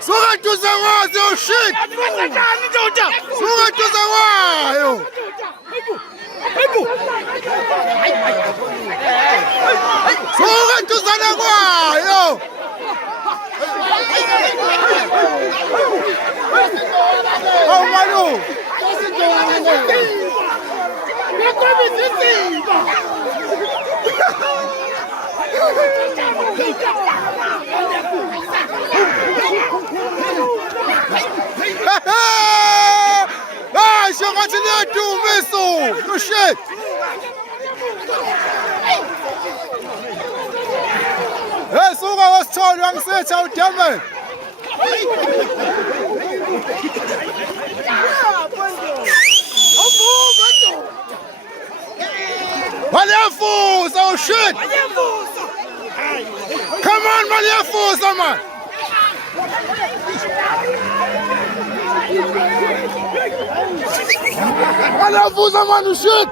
Suka tuzawazi oh shit. Suka tuzawayo. Suka tuzanawayo. Oh Manu. Ah, je continue à tout, vaisseau! Oh shit! Hey, Suga was told, I'm saying, so damn it! Maliafus, oh shit! Come on, Maliafus, man! Maliafus, man, oh shit!